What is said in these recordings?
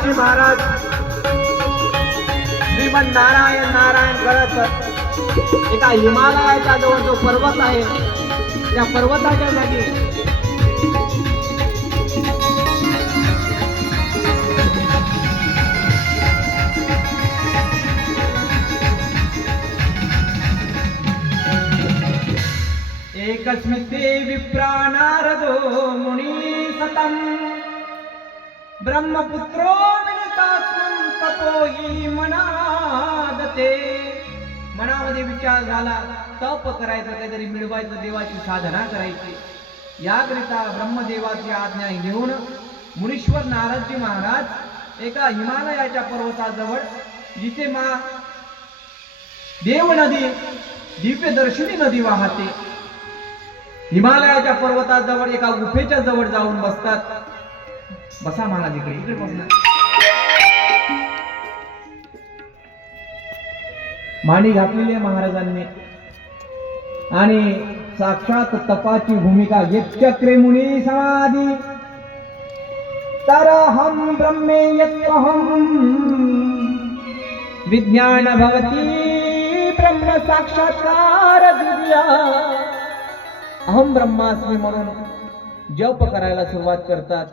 नारदजी महाराज श्रीमन नारायण नारायण करत एका हिमालयाच्या जवळ जो पर्वत आहे त्या पर्वताच्या जागी एकस्मिते विप्रा नारदो मुनी सतम ब्रह्मपुत्रो विनितात्मं तपोही मनादते. मनामध्ये विचार झाला तप करायचं, काहीतरी मिळवायचं, देवाची साधना करायची. याकरिता ब्रह्मदेवाची आज्ञा घेऊन मुनीश्वर नारदजी महाराज एका हिमालयाच्या पर्वताजवळ जिथे देव नदी दिव्यदर्शिनी नदी वाहते हिमालयाच्या पर्वताजवळ एका गुफेच्या जवळ जाऊन बसतात. बसा महाराज, इकडे इकडे बसणार. मांडी घातलेली आहे महाराजांनी आणि साक्षात तपाची भूमिका घेत चक्रे मुनी समाधी तरहम ब्रह्मे यत्त्वहम विज्ञान भवती ब्रह्म साक्षात्कार दिव्या. अहम ब्रह्मास्मी म्हणून जप करायला सुरुवात करतात.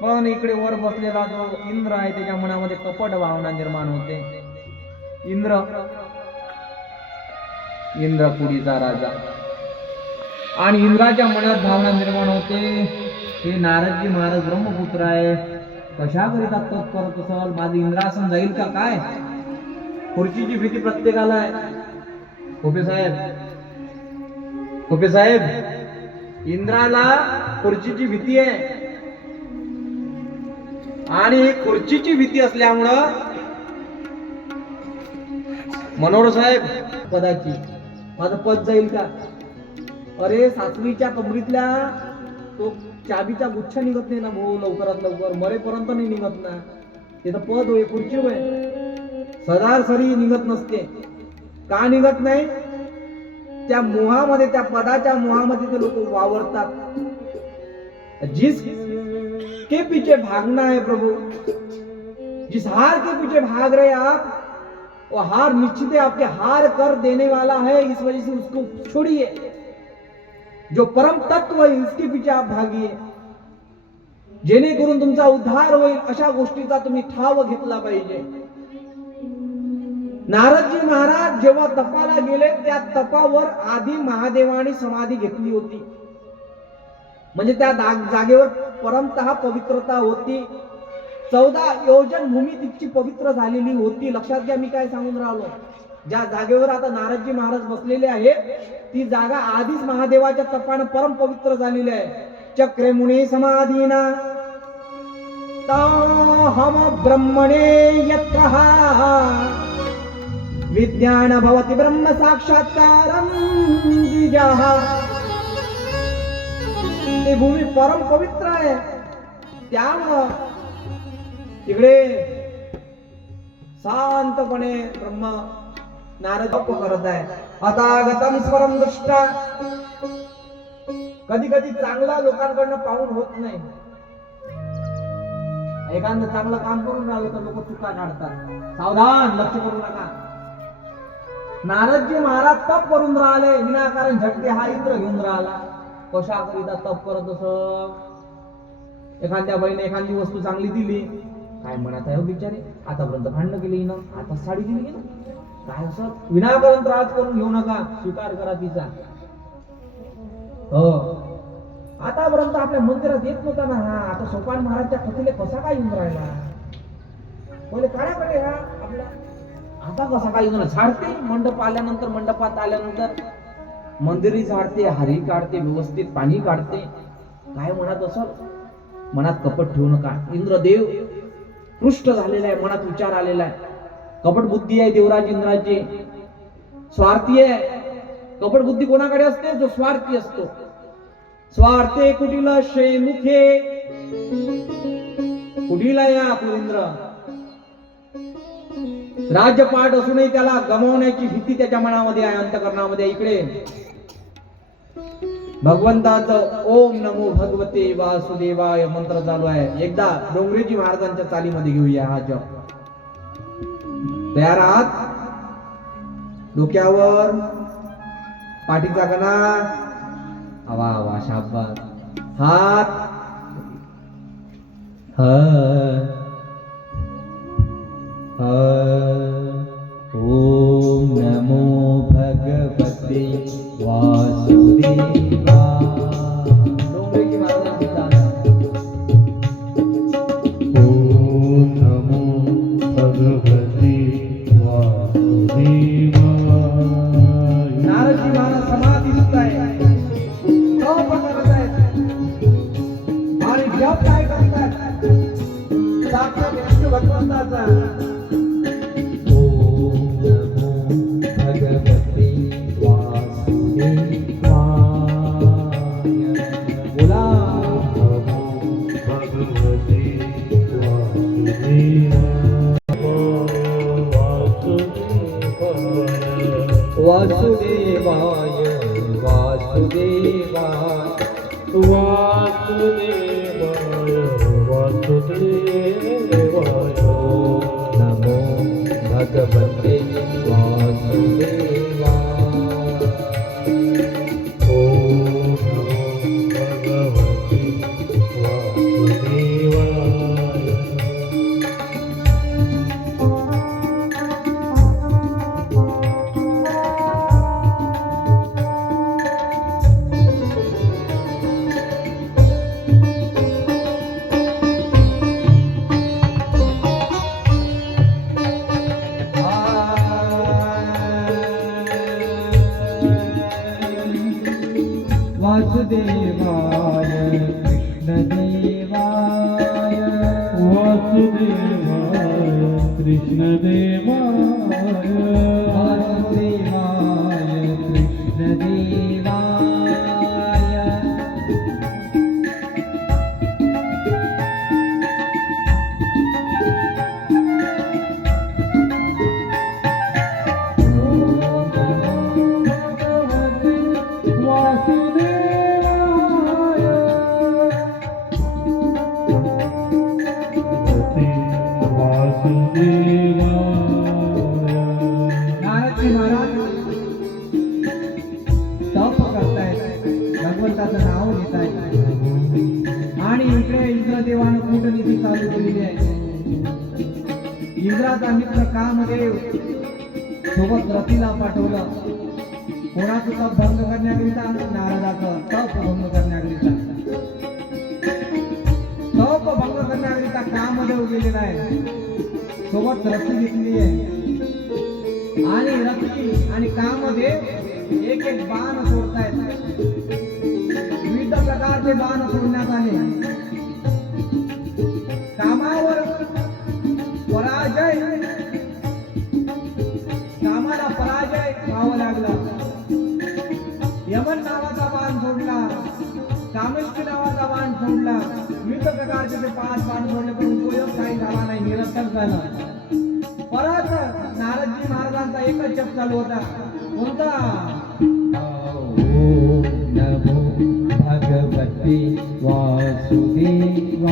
पण इकडे वर बसलेला जो इंद्र आहे त्याच्या मनामध्ये कपट भावना निर्माण होते. इंद्र पुरीचा राजा आणि इंद्राच्या मनात भावना निर्माण होते, हे नारदजी महाराज ब्रह्मपुत्र आहे, कशाकरिता तप करत असाल, माझे इंद्रासन जाईल का काय. खुर्चीची भीती प्रत्येकाला आहे. खोपे साहेब इंद्राला खुर्चीची भीती आहे आणि खुर्चीची भीती असल्यामुळं मनोहर साहेब पदाची माझं पद जाईल का. अरे सासरीच्या कमरीतल्या तो चाबीचा गुच्छ निघत नाही ना भाऊ, लवकरात लवकर मरेपर्यंत नाही निघत ना. ते तर पद होय, खुर्ची होय, सदासरी निघत नसते. का निघत नाही, त्या मोहामध्ये, त्या पदाच्या मोहामध्ये ते लोक वावरतात. जिसके पीछे भागना है प्रभु, जिस हार के पीछे भाग रहे आप, वो हार निश्चित है आपके हार कर देने वाला है. इस वजह से उसको छोड़िए. जो परम तत्व है उसके पीछे आप भागिए, जेणेकरून तुमचा उद्धार होईल. अशा गोष्टीचा तुम्ही ठाव घेतला पाहिजे. नारदजी महाराज जेव्हा तपाला गेले त्या तपावर आधी महादेवाने समाधी घेतली होती. म्हणजे त्या जागेवर परमतः पवित्रता होती. 14 योजन भूमी तिची पवित्र झालेली होती. लक्षात घ्या मी काय सांगून राहिलो. ज्या जागेवर आता नारदजी महाराज बसलेले आहेत ती जागा आधीच महादेवाच्या तपाने परम पवित्र झालेली आहे. चक्रे मुनी समाधीना ताहम ब्रह्मणे यत्रः विज्ञान भवति ब्रह्म साक्षात्कारं द्विजः. ती भूमी परम पवित्र आहे. त्यामुळं इकडे शांतपणे ब्रह्म नारद जप करत आहे. अतागतम स्वरम दृष्टा. कधी कधी चांगला लोकांकडनं पाहून होत नाही. एखादं चांगलं काम करून राहिलं तर लोक चुका काढतात. सावधान, लक्ष करू नका. नारदजी महाराज तप करून राहिले, विनाकारण झटके हा इंद्र घेऊन राहिला. कशाकरिता तप करत असं. एखाद्या बाईने एखादी वस्तू चांगली दिली, काय म्हणत आहे बिचारे, आतापर्यंत भांडण केली ना, आता साडी दिली ना, काय असं विनाकारण त्रास करून घेऊ नका, स्वीकार करा तिचा. हो, आतापर्यंत आपल्या मंदिरात येत नव्हता ना हा, आता सोपान महाराजच्या कथेले कसा काय येऊन राहिला. पहिले काढ्याकडे हा आपला, आता कसा काय येऊन झाडते. मंडप आल्यानंतर, मंडपात आल्यानंतर मंदिरी झाडते, हारी काढते, व्यवस्थित पाणी काढते. काय म्हणत असल, मनात कपट ठेवू नका. इंद्रदेव पृष्ठ झालेला आहे, मनात विचार आलेला आहे. कपट बुद्धी आहे देवराज इंद्राची, स्वार्थी आहे. कपट बुद्धी कोणाकडे असते, जो स्वार्थी असतो. स्वार्थे कुटील शेमुखे, कुटीला या इंद्र. राज्यपाठ असूनही त्याला गमावण्याची भीती त्याच्या मनामध्ये आहे, अंतःकरणामध्ये. इकडे भगवंताचं ओम नमो भगवते वासुदेवाय मंत्र चालू आहे. एकदा डोंगरेजी महाराजांच्या चालीमध्ये घेऊया हा जप. तयार आहात? डोक्यावर पाठीचा कणा, हवा हवा शाबास, हात ओम नमो भगवते वासुदेवा. डोंगरेजी महाराजांची चाल. ओम नमो भगवते वासुदेवाय. नारदजी महाराज समाधीस्थ आहे, तप करत आहेत आणि जप काय करतात? साक्षात विष्णू भगवंताचा. ओम नमो भगवते वासुदेवाय. बोला नमो भगवते वासुदेवाय. वासुदेवाय वासुदेवाय वासुदेवाय वासुदेवाय. नमो भगवते वासुदेवाय. ओम नमो भगवते वासुदेवाय. वासुदेवाय कृष्णदेवाय. वासुदेवाय कृष्णदेवाय. वासुदेवाय कृष्णदेवाय. नारदजी महाराज तप करतायत, भगवंताचं नाव घेत आहेत आणि इकडे इंद्रदेवानं कूटनीती चालू केलेली आहे. इंद्राचा मित्र कामदेव सोबत रतीला पाठवलं. कोणाचं तप भंग करण्याकरिता? नारदाचं तप भंग करण्याकरिता. तप भंग करण्याकरिता कामदेव गेलेला आहे, सोबत रती घेतली आहे आणि रती आणि कामदेव एक एक बाण सोडतायत. विविध प्रकारचे बाण सोडण्यात आले. कामावर कामाला पराजय व्हावं लागला. यमन नावाचा बाण सोडला, कामेष्टी नावाचा बाण सोडला. विविध प्रकारचे ते 5 बाण सोडले पण उपयोग काही झाला नाही, निरर्थक झाला. परत नारदजी महाराजांचा एकच जप चालू होता. कोणता? ओम नमो भगवते वासुदेवाय.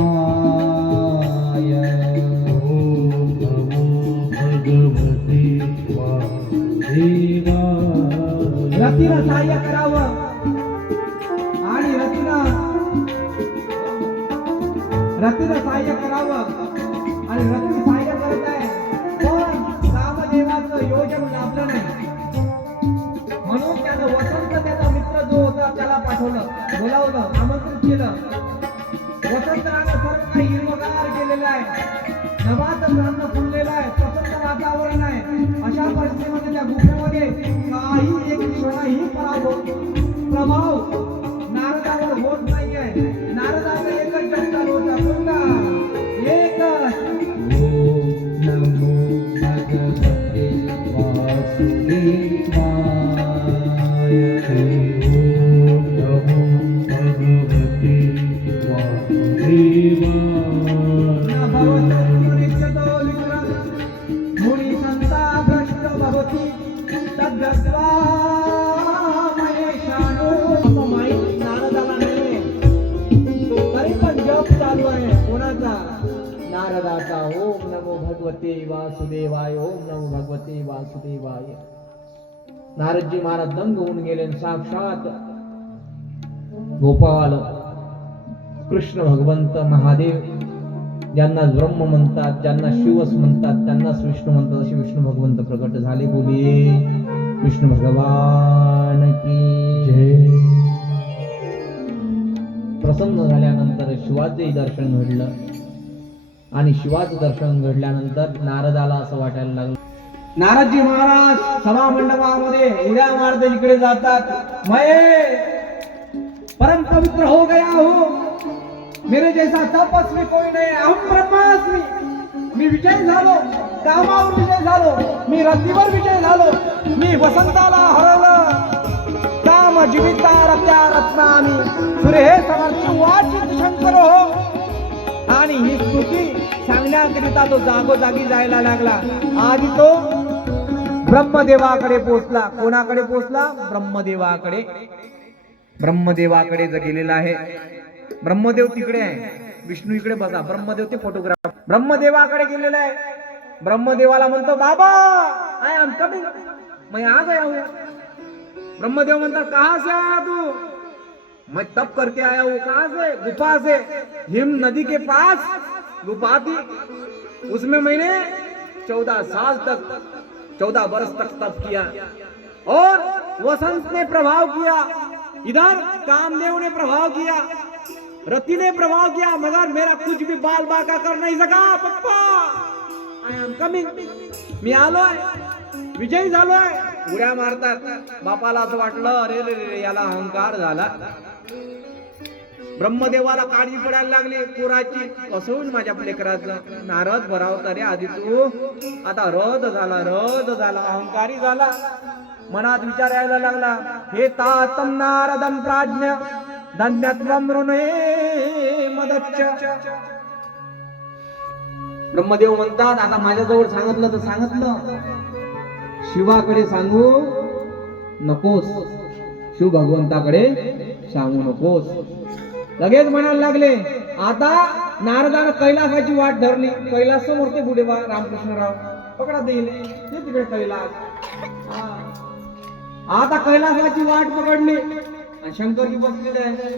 ओम नमो भगवते वासुदेवाय. रतीला सहाय्य करावं आणि रतीला सहाय्य करावं आणि रती सहाय्य करत आहे, पण कामदेवाचं योजन लाभलं नाही. म्हणून त्यानं वसंत त्याचा मित्र जो होता त्याला पाठवलं, बोलावलं, आमंत्रित केलं. वसंतरानं सर्व काही हिरवगार केलेलं आहे, नभाचं अन्न फुललेलं आहे, प्रसन्न वातावरण आहे. अशा परिस्थितीमध्ये त्या गुफेमध्ये काही एक क्षणही प्रभाव नारदावर होत नाहीये. नारदाचा एकच जप चालू होता. कोणता? एकच. ओम नमो भगवते वासुदेवाय. ओम नमो भगवते वासुदेवाय. न भवतो मुनिश्चतो विक्रम मुनि संता भ्रष्ट भवति तद्गत्वा महेशानो. माहित नारदाचा ओम नमो भगवते वासुदेवाय ओम नमो भगवते वासुदेवाय. नारदजी महाराज दंग होऊन गेले आणि साक्षात गोपाल कृष्ण भगवंत महादेव, ज्यांना ब्रह्म म्हणतात, ज्यांना शिवस म्हणतात, त्यांनाच विष्णू म्हणतात, असे विष्णू भगवंत प्रकट झाले. बोले विष्णू भगवान की जय. प्रसन्न झाल्यानंतर शिवाचे दर्शन घडलं आणि शिवाचं दर्शन घडल्यानंतर नारदाला असं वाटायला लागलं. नारदजी महाराज सभा मंडपामध्ये उड्या मारते इकडे जातात. मैं परम पवित्र हो गया हूँ, मेरे जैसा तपस्वी कोई नहीं, अहम ब्रह्मास्मि. मी विजय झालो, कामावर विजय झालो, मी रतीवर विजय झालो, मी वसंताला हरवलं. काम जीविता रत्या रत्नामी सुरे हे समर्थी वाचित शंकर हो. आणि ही स्तुती सांगण्याकरिता तो जागोजागी जायला लागला. आधी तो ब्रह्मदेवाकडे पोहोचला. कोणाकडे पोहोचला? ब्रह्मदेवाकडे. ब्रह्मदेवाकडे गेलेला आहे. ब्रह्मदेव तिकडे आहे, विष्णू इकडे बघा. ब्रह्मदेव ते फोटोग्राफ. ब्रह्मदेवाकडे गेलेला आहे. ब्रह्मदेवाला म्हणतो बाबा आय एम कमिंग, मैं आ गया हूं. ब्रह्मदेव म्हणतात कहां से आया तू? मैं तप करके आया हूं. कहां से? गुफा से. हिम नदी के पास गुफा थी, उसमें मैंने 14 साल तक 14 वर्ष तक तप किया और वसंत ने प्रभाव किया, इधर कामदेव ने प्रभाव किया, रति ने प्रभाव किया, मगर मेरा कुछ भी बाल बाका कर नहीं सका. पप्पा आय एम कमिंग, मी आलोय, विजयी झालोय. उड्या मारतात. बापाला असं वाटलं अरे रे रे याला अहंकार झाला. ब्रह्मदेवाला काळजी पडायला लागली पोराची, कसं होईल माझ्या लेकराचं. नारद भरावता रे आधी तू, आता रद झाला अहंकारी झाला. मनात विचार यायला लागला, हे तातम नारदम प्राज्ञ धन्यत्वम ऋणे मदच्च. ब्रह्मदेव म्हणतात आता माझ्याजवळ सांगितलं तर सांगितलं, शिवाकडे सांगू नकोस, शिव भगवंताकडे सांगू नकोस. लगेच म्हणायला लागले. आता नारदानं कैलासाची वाट धरली. कैलास समोर ते बुडे बा रामकृष्णराव पकडा देईल ते तिकडे कैलास. आता कैलासाची वाट पकडली आणि शंकरजी बसलेले आहे.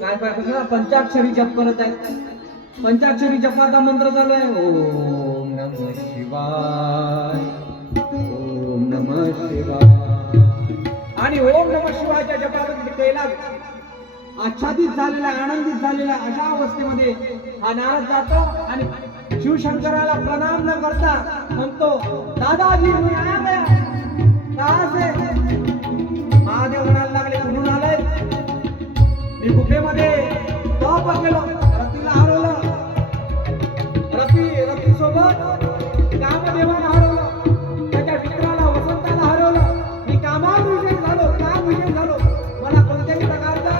काय काय पंचाक्षरी जप करत आहेत. पंचाक्षरी जपाचा मंत्र चालू आहे. ओम नमः शिवाय, ओम नमः शिवाय. आणि ओम नमः शिवायच्या जपामध्ये कैलास आच्छादित झालेला, आनंदित झालेला, अशा अवस्थेमध्ये हा नारद जातो आणि शिवशंकराला प्रणाम न करता म्हणतो दादाजी मी आया गया. कहां से? महादेव म्हणायला लागले कुठून आलाय? मी गुफेमध्ये तप केलो, रतीला हरवलं. रती सोबत कामदेवाला हरवलं, त्याच्या मित्राला वसंताला हरवलं. मी कामावर विजय झालो, काम विजय झालो. मला कोणत्याही प्रकारचा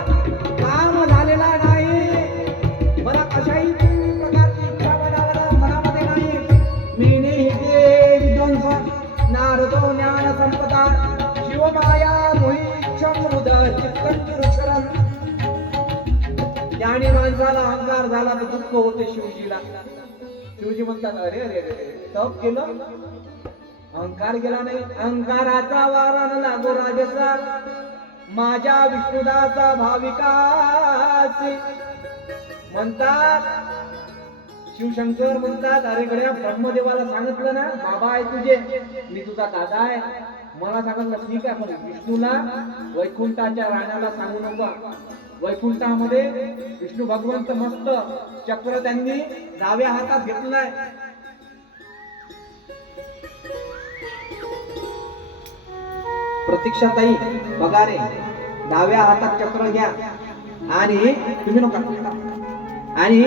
काम झालेला नाही, मला कशाही प्रकारची इच्छा मनामध्ये नाही. मीने हे विध्वंस नारदो ज्ञान संपदा शिवमाया मोहिच्छम उदर चित्तंचुरुचरम. ज्ञानी माणसाला अहंकार झाला तर दुःख होते शिवजीला. शिवजी म्हणतात अरे अरे अरे तप केलं, अहंकार गेला नाही. अहंकाराचा वारा न लागो राजसा, माझ्या विष्णुदाचा भाविकासी. म्हणतात शिवशंकर म्हणतात अरे गड्या ब्रह्मदेवाला सांगितलं ना बाबा आहे तुझे, मी तुझा दादा आहे. मला सांगितलं ठीक आहे, पण विष्णूला वैकुंठाच्या राण्याला सांगू नको. वैकुंठामध्ये विष्णू भगवंत मस्त चक्र त्यांनी डाव्या हातात घेतलाय. प्रतीक्षाताई बघा रे, डाव्या हातात चक्र घ्या आणि तुम्ही नका, आणि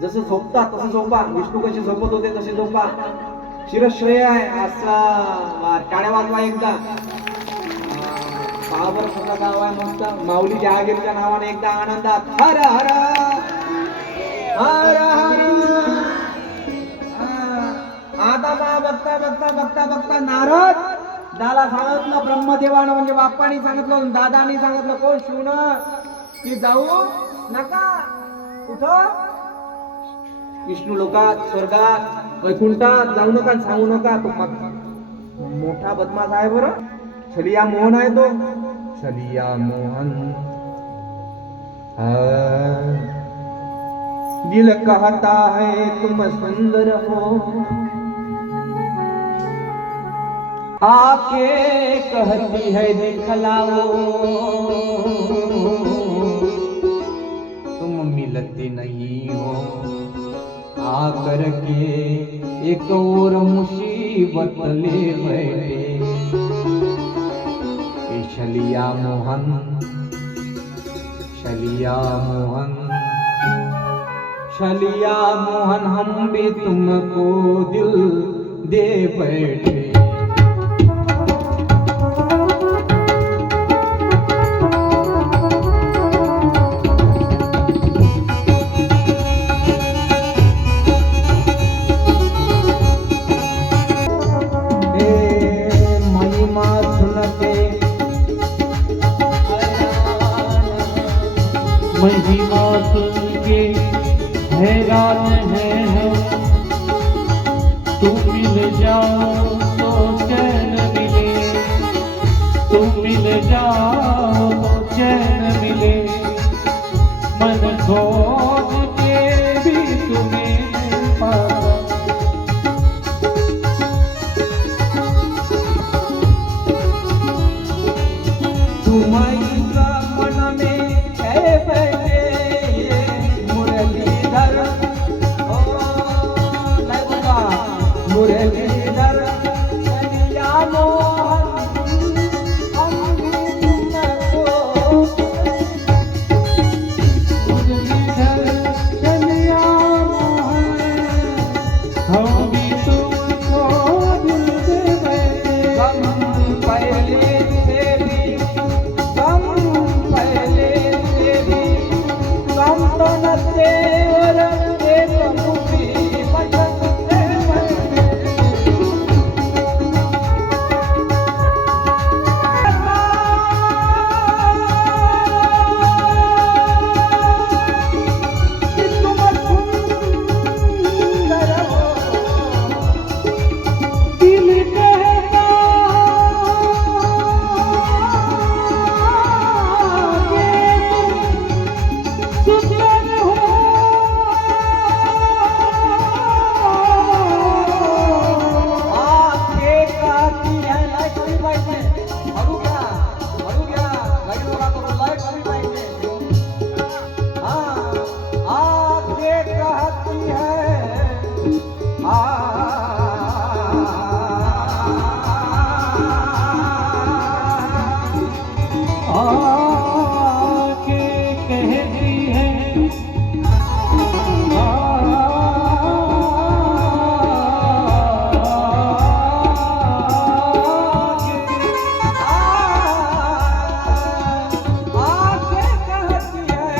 जसं झोपता तसं झोपा. विष्णू कसे झोपत होते तसे झोपा. शिरश्रेय आहे असं टाळ्या वाजवा एकदा. पावर सुद्धा गाव आहे मस्त. माऊली जहागीरच्या नावाने एकदा आनंदात हर हर हर हर. आता बघता बघता बघता बघता नारद दाला सांगितलं, ब्रह्मदेवानं म्हणजे बाप्पानी सांगितलं, दादानी सांगितलं, कोण शिवनं की जाऊ नका. कुठं? विष्णू लोकात स्वर्गात वैकुंठात जाऊ नका आणि सांगू नका. तो मोठा बदमाश आहे बरं. छलिया मोहन आहे तो. छलिया मोहन. दिल कहता है तुम सुंदर हो, आके कहती है दिखलाओ, तुम मिलते नहीं हो आकर के एक और मुसीबत ले बैठे. छलिया मोहन, छलिया मोहन, छलिया मोहन, हम भी तुमको दिल दे बैठे. महिमा सुन के हैरान है, तुम मिल जाओ तो चैन मिले, तुम मिल जाओ तो चैन मिले, मन खोज के भी तुम्हें नहीं पाता. तुम्हारी मन में बैठे मुरलीधर, ओ नहीं बाबा मुरलीधर, छलिया मोहन, हम भी तुमको. मुरलीधर छलिया मोहन, हम भी तुमको दिल दे बैठे. हम पहले से भी, हम पहले से भी, हम तो न तेवर एक मुसीबत से बैठे. तुम सुंदर हो, दिल कहता कि तुम सुंदर हो, आके कहती है लाइट कमी पाहिजे. हळू घ्या, गाडी नका करू, लाइट कमी पाहिजे. आके कहती है, आके कहती है,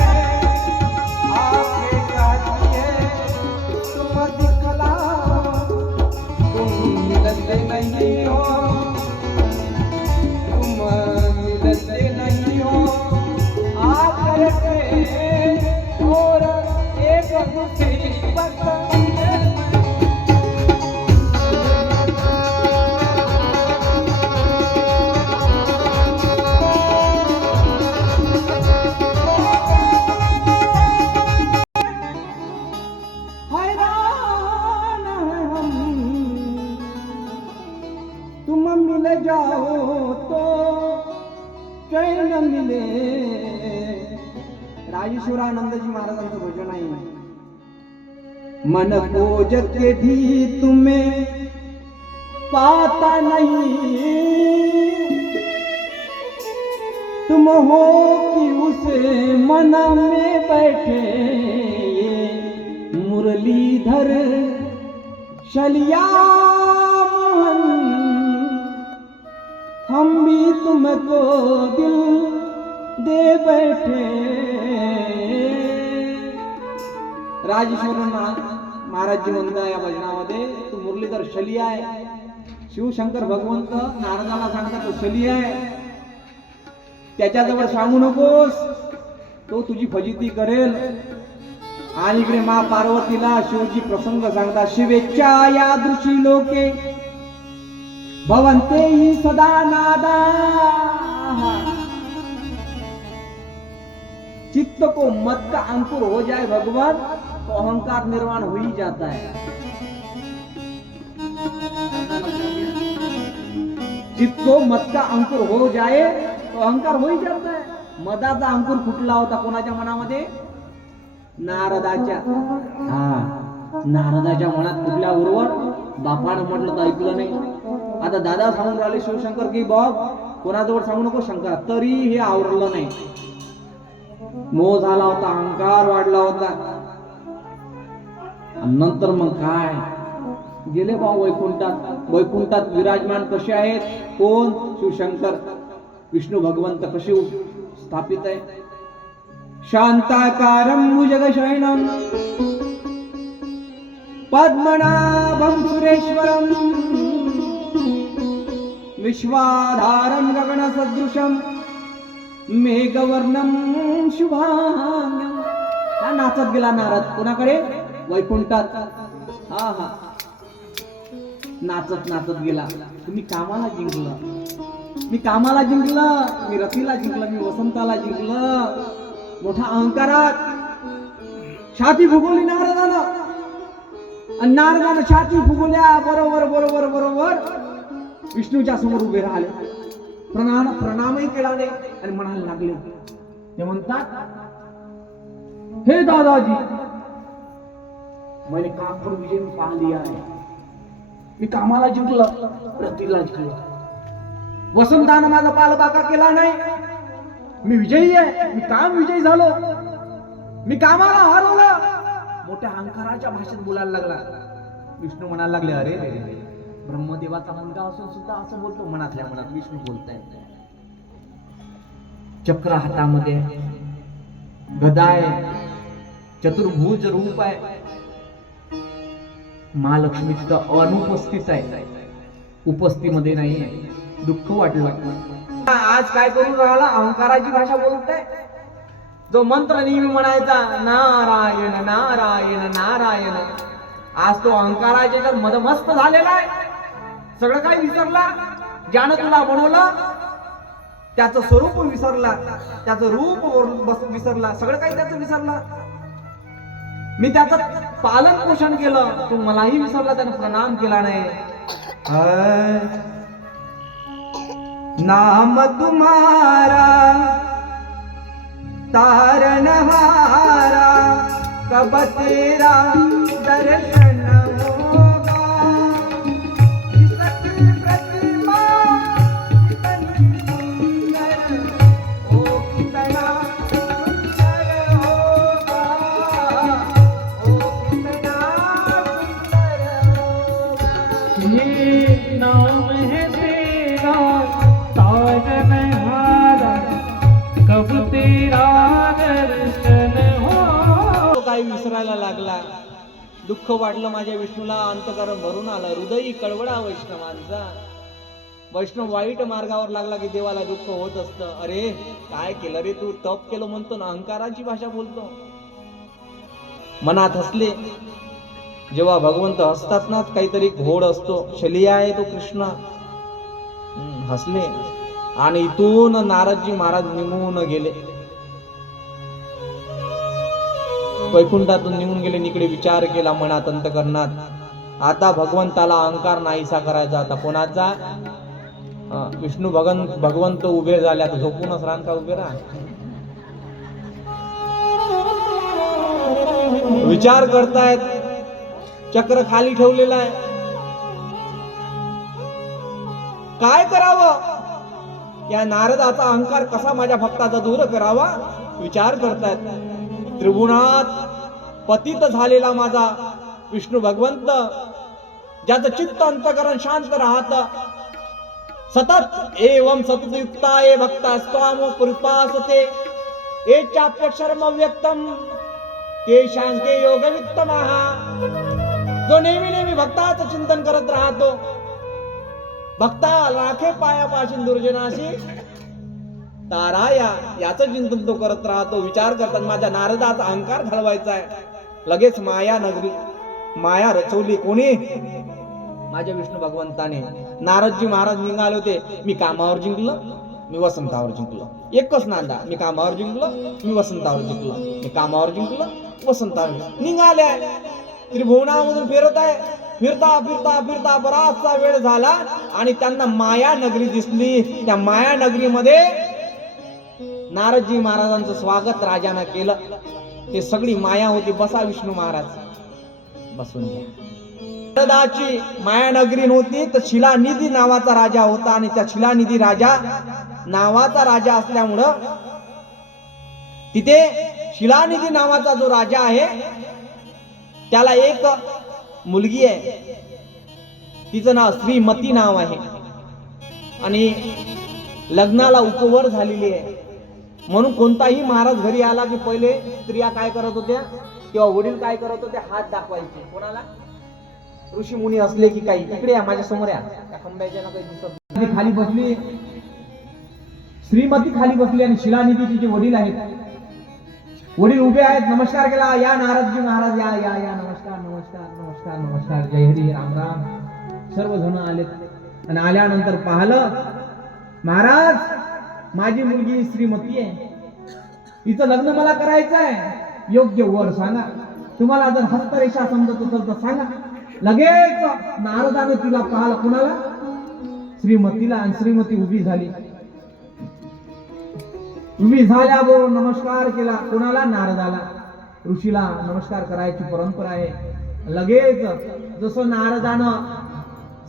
आके कहती है, तुम दिखलाओ, तुम मिलते नहीं हो, तुम मिलते नहीं हो आकर के और एक मुसीबत में. हैरान हैं हम, तुम मिल जाओ तो चैन मिले. राजेश्वरानंदजी महाराजांचं भजन आहे. मन खोज के भी तुम्हें पाता नहीं, तुम हो कि उस मन में बैठे मुरलीधर छलिया मोहन, हम भी तुमको दिल दे बैठे. राजेश्वर महाराज म्हणता या भजनामध्ये, तू मुरलीधर छलिया आहे. शिवशंकर भगवंत नारदाला सांगतात तो छलिया आहे, त्याच्याजवळ सांगू नकोस, तो तुझी फजिती करेल. आणि इकडे मा पार्वतीला शिवजी प्रसंग सांगतात. शिवेच्या या दृशी लोके भवन्ते ही सदा नादा, चित्त को मत का अंकुर हो जाए भगवान तो अहंकार निर्माण हो ही जाता है. चित्त को मत का अंकुर हो जाए तो अहंकार हो ही जाता है. मदाचा अंकुर फुटला होता कोणाच्या मनामध्ये? नारदाच्या. नारदाच्या मनात फुटल्याबरोबर बापानं म्हटलं तर ऐकलं नाही. आता दादा सांगून राहिले शिवशंकर की बघ कोणाजवळ सांगू नको शंकर, तरी हे आवरलं नाही. मोह झाला होता, अहंकार वाढला होता. आणि नंतर मग काय गेले भाऊ वैकुंठात. वैकुंठात विराजमान कसे आहेत? कोण? शिवशंकर विष्णू भगवंत कसे स्थापित आहे? शांताकारं भुजगशयनं पद्मनाभं सुरेश्वरं विश्वाधारं गगनसदृशं मेघवर्णं शुभांगं. हा नाचत गेला नारद कोणाकडे? वैकुंठात. हा हा नाचत नाचत गेला. तुम्ही कामाला जिंकलं, मी कामाला जिंकलं, मी रतीला जिंकलं, मी वसंताला जिंकलं. मोठा अहंकारात छाती फुगवली नारदानं. आणि नारदानं छाती फुगवल्या बरोबर बरोबर बरोबर विष्णूच्या समोर उभे राहिले. प्रणामही केला नाही आणि म्हणायला लागले. ते म्हणतात, हे दादाजी मैंने काम पर विजय में पा लिया है. मी कामाला जिंकलं, रतीला जिंकलं. वसंतानं माझा पालबाका केला नाही. मी विजयी आहे. मी काम विजयी झालो. मी कामाला हरवलं. मोठ्या अहंकाराच्या भाषेत बोलायला लागला. विष्णू म्हणायला लागले, अरे ब्रह्मदेवाचा मुलगा असून सुद्धा असं बोलतो. मनातल्या मनात विष्णू बोलताय. चक्र हातामध्ये, गदा आहे, चतुर्भुज रूप आहे. महालक्ष्मीचं अनुपस्थित आहे, उपस्थितीमध्ये नाही आहे. दुःख वाटलं. आज काय करून राहिला? अहंकाराची भाषा बोलत आहे. जो मंत्र नेहमी म्हणायचा नारायण नारायण नारायण, आज तो अहंकाराच्या मदमस्त झालेला आहे. सगळं काही विसरला. ज्यानं तुला बनवलं त्याचं स्वरूप विसरला, त्याचं रूप विसरला, सगळं काही त्याचं विसरला. मी त्याचं पालन पोषण केलं, तू मलाही विसरला, त्याने प्रणाम केला नाही. नाम तुम्हारा तारनहारा, कब तेरा दर्शन होगा. इसकी प्रतिमा कितनी सुंदर, ओ कितना सुंदर होगा, ओ कितना सुंदर होगा. ये नाम है तेरा तारनहारा, कब तेरा दर्शन हो. काही विसरायला लागला. दुःख वाटलं माझ्या विष्णूला. अंतकरण भरून आलं. हृदयी कळवळा वैष्णवांचा. वैष्णव वाईट मार्गावर लागला की देवाला दुःख होत असतं. अरे काय केलं रे तू? तप केलं म्हणतो ना. अहंकाराची भाषा बोलतो. मनात हसले. जेव्हा भगवंत हसतात ना, काहीतरी घोड असतो. शलिया आहे तो कृष्ण. हसले आणि इथून नारदजी महाराज निघून गेले. वैकुंठातून निघून गेले. इकडे विचार केला मनात, अंतकरणात. आता भगवंताला अहंकार नाहीसा करायचा. आता कोणाचा? विष्णू भगवंत उभे झाले. आता झोपूनच राहण का? उभे राहा. विचार करतायत. चक्र खाली ठेवलेलं आहे. काय करावं? या नारदाचा अहंकार कसा माझ्या भक्ताचा दूर करावा? विचार करतायत. त्रिगुणात पतित झालेला माझा विष्णू भगवंत, ज्याचं चित्त अंतकरण शांत राहत, सतत एवं सततयुक्ताये भक्तास्त्वाम कृपासते ए चाप्यक्षरम व्यक्तम ते शांते योगवित्तमः. जो नेहमी नेहमी भक्ताचं चिंतन करत राहतो, भक्ता राखे पायापाशी दुर्जनाशी तारा याचं चिंतन तो करत राहतो. विचार करतात माझ्या नारदाचा अहंकार घडवायचा आहे. लगेच माया नगरी, माया रचवली कोणी? माझ्या विष्णू भगवंताने. नारदजी महाराज निघाले होते, मी कामावर जिंकलं, मी वसंतावर जिंकलो. एकच नांदा, मी कामावर जिंकलो, मी वसंतावर जिंकलो, मी कामावर जिंकलो, वसंतावर निघाले. त्रिभुवनामधून फिरत आहे. फिरता फिरता फिरता बराचसा वेळ झाला आणि त्यांना माया नगरी दिसली. त्या माया नगरीमध्ये नारदजी महाराजांचं स्वागत राजानं केलं. ते सगळी माया होती. बसा विष्णू महाराज, बसून घ्या. नारदाची माया नगरी नव्हती तर शिलानिधी नावाचा राजा होता आणि त्या शिलानिधी राजा नावाचा राजा असल्यामुळं तिथे शिलानिधी नावाचा जो राजा आहे त्याला एक मुलगी आहे. तिचं नाव श्रीमती नाव आहे आणि लग्नाला उपवर झालेली आहे. म्हणून कोणताही महाराज घरी आला की पहिले स्त्रिया काय करत होत्या किंवा वडील काय करत होते, हात दाखवायचे. कोणाला? ऋषी मुनी असले की काही. इकडे या, माझ्या समोर या. त्या खंब्याच्या ना काही दिसत नाही. खाली बसली श्रीमती, खाली बसली आणि शिलानिधी तिचे वडील आहेत. वडील उभे आहेत. नमस्कार केला. या नारदजी महाराज, या या या. नमस्कार नमस्कार नमस्कार नमस्कार. जय हरी, राम राम. सर्वजण आलेत आणि आल्यानंतर पाहिलं, महाराज माझी मुलगी श्रीमती आहे, तिचं लग्न मला करायचं आहे. योग्य वर सांगा. तुम्हाला जर हस्तरेषा समजत असेल तर सांगा. लगेच नारदाने तिला पाहिलं. कुणाला? श्रीमतीला. आणि श्रीमती उभी झाली. उभी झाल्याबरोबर नमस्कार केला. कोणाला? नारदाला. ऋषीला नमस्कार करायची परंपरा आहे. लगेच जसं नारदानं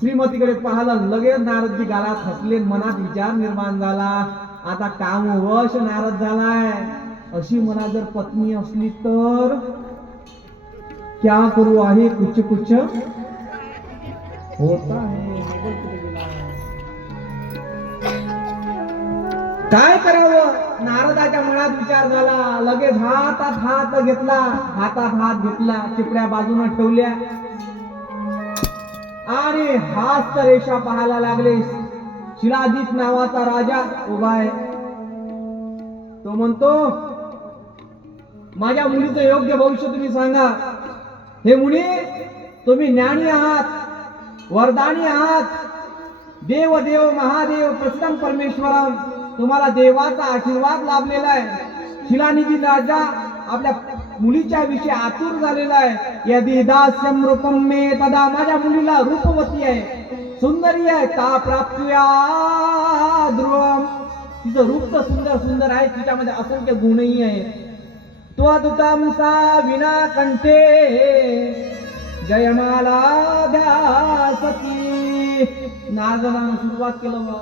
श्रीमतीकडे पाहिलं, लगेच नारदजी गालात हसले. मनात विचार निर्माण झाला, आता कामवश नारद झालाय. अशी मला जर पत्नी असली तर क्या करू आहे, कुछ कुछ होता है. काय करावं? नारदाच्या मनात विचार झाला. लगेच हातात हात घेतला, हातात हात घेतला, चिपड्या बाजूला ठेवल्या आणि हात रेषा पाहायला लागले. शिलादित नावाचा राजा उभा आहे. तो म्हणतो, माझ्या मुलीचं योग्य भविष्य तुम्ही सांगा. हे मुनी, तुम्ही ज्ञानी आहात, वरदानी आहात. देव देव महादेव प्रसन्न परमेश्वरम, तुम्हाला देवाचा आशीर्वाद लाभलेला आहे. शिलानिधी राजा आपल्या मुलीच्या विषयी आतुर झालेला आहे. यदि दास्यम रूपम मे तदा, माझ्या मुलीला रूपवती आहे, सुंदरी आहे. ता प्राप्त्या ध्रुवम, तिचं रूप तर सुंदर सुंदर आहे, तिच्यामध्ये असंख्य गुणही आहे. त्वदुतम सा विना कंठे जयमाला ध्यासती. नारदानं सुरुवात केलं,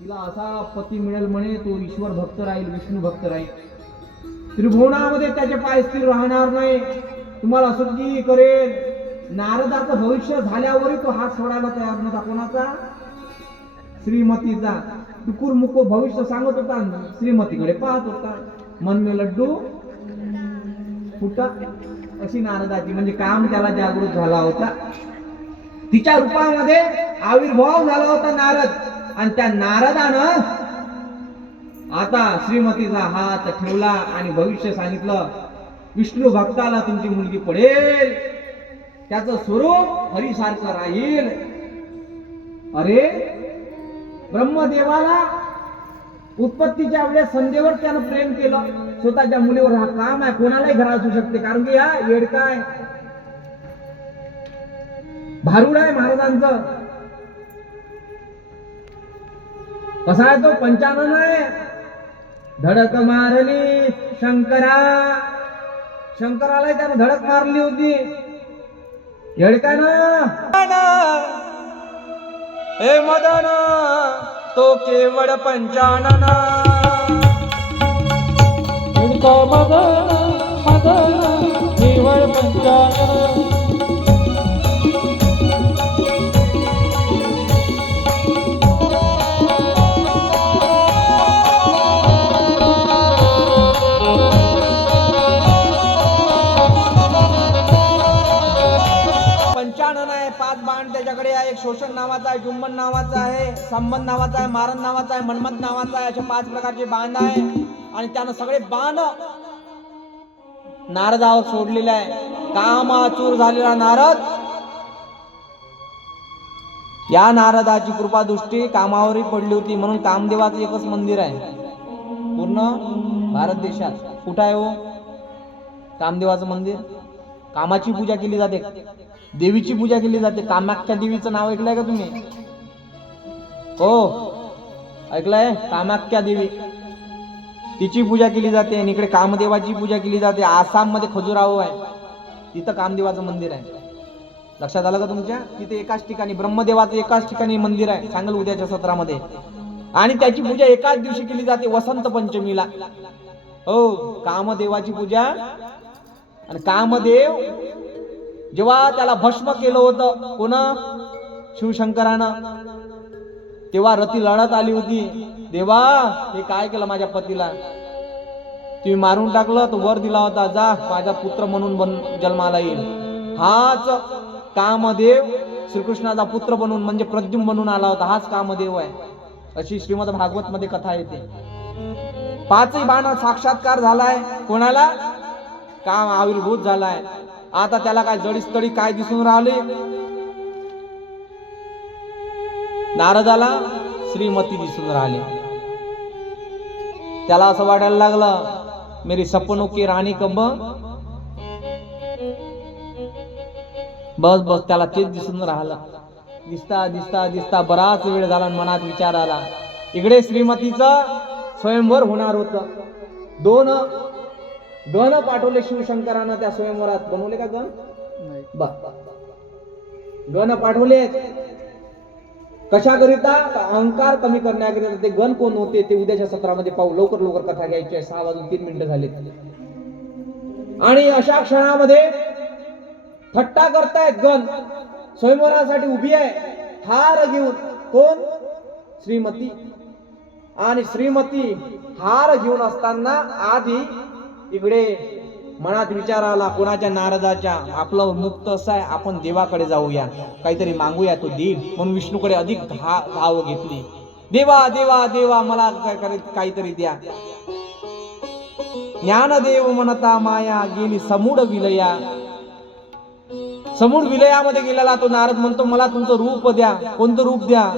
तिला असा पती मिळेल म्हणे, तो ईश्वर भक्त राहील, विष्णू भक्त राहील. त्रिभुवनामध्ये त्याचे पाय स्थिर राहणार नाही, तुम्हाला सुखी करेल. नारदाचं भविष्य झाल्यावरही तो हात सोडायला तयार नव्हता. कोणाचा? श्रीमतीचा. टुकुर मुको भविष्य सांगत होता, श्रीमतीकडे पाहत होता. मन में लड्डू फुटा, अशी नारदाची म्हणजे काम त्याला जागृत झाला होता. तिच्या रूपामध्ये आविर्भाव झाला होता नारद. आणि त्या नारदानं आता श्रीमतीचा हात ठेवला आणि भविष्य सांगितलं. विष्णू भक्ताला तुमची मुलगी पडेल, त्याचं स्वरूप हरीसारखं राहील. अरे, ब्रह्मदेवाला उत्पत्तीच्या वेळेस संध्येवर त्यानं प्रेम केलं, स्वतःच्या मुलीवर. हा काम आहे, कोणालाही घरा असू शकते, कारण की हा येडका आहे, भारूड आहे महाराजांचं. कसा आहे तो? पंचानन आहे. धडक मारली शंकरा, शंकराला त्यानं धडक मारली होती. येडकानं हे मदन, तो केवळ पंचानन. मदन मदन केवळ पंचानन. पंचानन आहे, 5 बाण त्याच्याकडे आहे. एक शोषण नावाचा आहे, जुम्मन नावाचा आहे, संबंध नावाचा आहे, मारन नावाचा आहे, मनमत नावाचा आहे. असे 5 प्रकारचे बाण आहे आणि त्यानं सगळे बाण नारदावर सोडलेला आहे. कामाचूर झालेला नारद, या नारदाची कृपा दृष्टी कामावरही पडली होती, म्हणून कामदेवाचं एकच मंदिर आहे पूर्ण भारत देशात. कुठं आहे हो कामदेवाचं मंदिर? कामाची पूजा केली जाते, देवीची पूजा केली जाते. कामाख्या देवीचं नाव ऐकलंय का तुम्ही? हो ऐकलंय, कामाख्या देवी, तिची पूजा केली जाते. आणि इकडे कामदेवाची पूजा केली जाते. आसाम मध्ये खजुराहो आहे, तिथं कामदेवाचं मंदिर आहे. लक्षात आलं का तुमच्या? तिथे एकाच ठिकाणी ब्रह्मदेवाचं एकाच ठिकाणी मंदिर आहे, सांगेल उद्याच्या सत्रामध्ये. आणि त्याची पूजा एकाच दिवशी केली जाते, वसंत पंचमीला. हो, कामदेवाची पूजा. आणि कामदेव जेव्हा त्याला भस्म केलं होतं कोण? शिवशंकरानं, तेव्हा रती लढत आली होती. देवा, हे काय केलं माझ्या पतीला? तुम्ही मारून टाकलं, तो वर दिला होता, जा माझा पुत्र म्हणून जन्माला येईल. हाच कामदेव श्रीकृष्णाचा पुत्र बनून म्हणजे प्रद्युम्न बनून आला होता. हाच कामदेव आहे, अशी श्रीमद भागवत मध्ये कथा येते. पाचही बाणात साक्षात्कार झालाय. कोणाला? काम आविर्भूत झालाय. आता त्याला काय जडीस्थळी काय दिसून राहिले? नारदाला श्रीमती दिसून राहिले. त्याला असं वाटायला लागलं, मेरी सपनों की राणी कब. बस बस त्याला तेच दिसून राहिलं. दिसता दिसता दिसता बराच वेळ झाला. मनात विचार आला, इकडे श्रीमतीचं स्वयंवर होणार होतं. 2 गण पाठवले शिवशंकरानं त्या स्वयंवरात. बनवले का गण? गण पाठवले कशाकरिता? अहंकार कमी करण्याकरिता. ते गण कोण होते ते उद्याच्या सत्रामध्ये पाहू. लवकर लवकर कथा घ्यायची आहे, 6:03 झाले. आणि अशा क्षणामध्ये थट्टा करतायत गण. स्वयंवरासाठी उभी आहे हार घेऊन. कोण? श्रीमती. आणि श्रीमती हार घेऊन असताना आधी इकडे मनात विचार आला कोणाच्या? नारदाच्या. आपलं मुक्त असं आहे, आपण देवाकडे जाऊया, काहीतरी मागूया, तो देव. म्हणून विष्णूकडे अधिक धाव घेतली. देवा देवा देवा, मला काहीतरी द्या. ज्ञानदेव म्हणता माया गेली समूढ विलया. समूढ विलयामध्ये गेलेला तो नारद म्हणतो, मला तुमचं रूप द्या. कोणतं रूप द्या?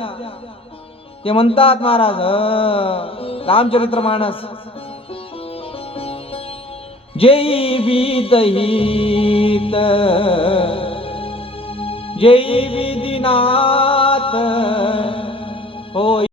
ते म्हणतात महाराज रामचरित्र मानस, जय विदहित जय विधिनाथ हो